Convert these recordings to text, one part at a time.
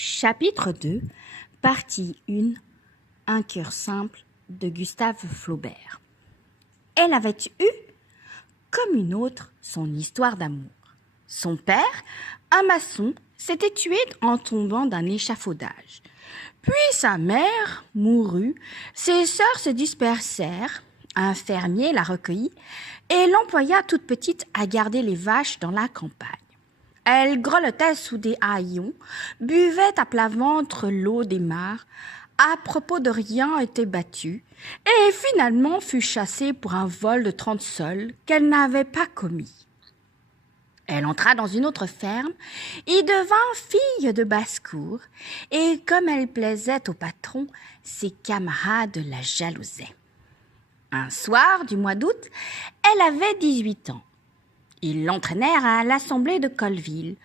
Chapitre 2, partie 1, Un cœur simple de Gustave Flaubert. Elle avait eu, comme une autre, son histoire d'amour. Son père, un maçon, s'était tué en tombant d'un échafaudage. Puis sa mère mourut, ses sœurs se dispersèrent, un fermier la recueillit et l'employa toute petite à garder les vaches dans la campagne. Elle grelottait sous des haillons, buvait à plat ventre l'eau des mares, à propos de rien était battue, et finalement fut chassée pour un vol de 30 sols qu'elle n'avait pas commis. Elle entra dans une autre ferme, y devint fille de basse-cour, et comme elle plaisait au patron, ses camarades la jalousaient. Un soir du mois d'août, elle avait 18 ans. Ils l'entraînèrent à l'assemblée de Colleville.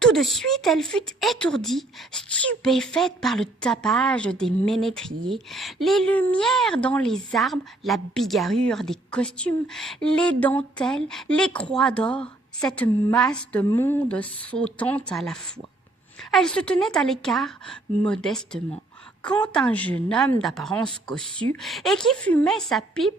Tout de suite, elle fut étourdie, stupéfaite par le tapage des ménétriers, les lumières dans les arbres, la bigarrure des costumes, les dentelles, les croix d'or, cette masse de monde sautant à la fois. Elle se tenait à l'écart, modestement, quand un jeune homme d'apparence cossue et qui fumait sa pipe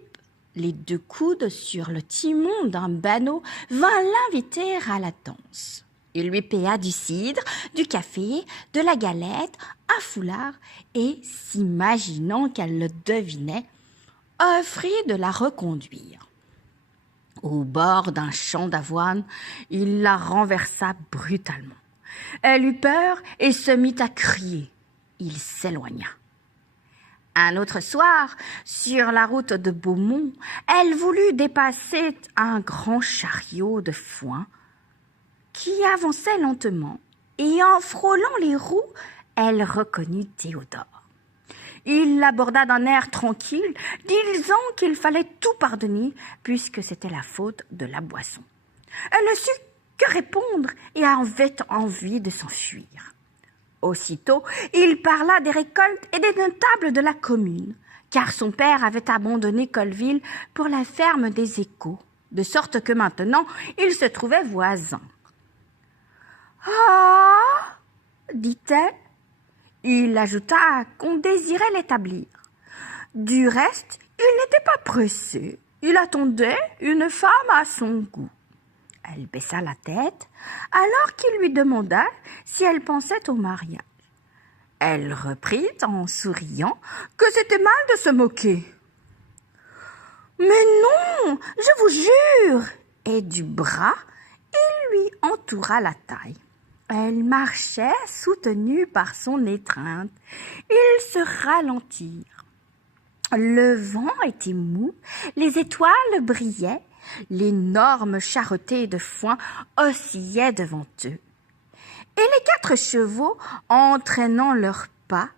les deux coudes sur le timon d'un banneau, vint l'inviter à la danse. Il lui paya du cidre, du café, de la galette, un foulard, et, s'imaginant qu'elle le devinait, offrit de la reconduire. Au bord d'un champ d'avoine, il la renversa brutalement. Elle eut peur et se mit à crier. Il s'éloigna. Un autre soir, sur la route de Beaumont, elle voulut dépasser un grand chariot de foin qui avançait lentement, et en frôlant les roues, elle reconnut Théodore. Il l'aborda d'un air tranquille, disant qu'il fallait tout pardonner, puisque c'était la faute de la boisson. Elle ne sut que répondre et avait envie de s'enfuir. Aussitôt, il parla des récoltes et des notables de la commune, car son père avait abandonné Colleville pour la ferme des Échos, de sorte que maintenant, ils se trouvaient voisins. « Ah !» dit-elle. Il ajouta qu'on désirait l'établir. Du reste, il n'était pas pressé. Il attendait une femme à son goût. Elle baissa la tête, alors qu'il lui demanda si elle pensait au mariage. Elle reprit en souriant que c'était mal de se moquer. « Mais non, je vous jure !» Et du bras, il lui entoura la taille. Elle marchait soutenue par son étreinte. Ils se ralentirent. Le vent était mou, les étoiles brillaient, l'énorme charretée de foin oscillait devant eux. Et les 4 chevaux, entraînant leurs pas,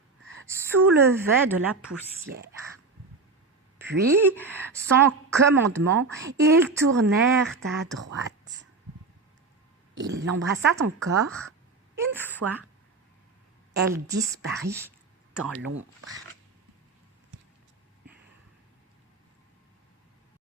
soulevaient de la poussière. Puis, sans commandement, ils tournèrent à droite. Il l'embrassa encore une fois. Elle disparut dans l'ombre.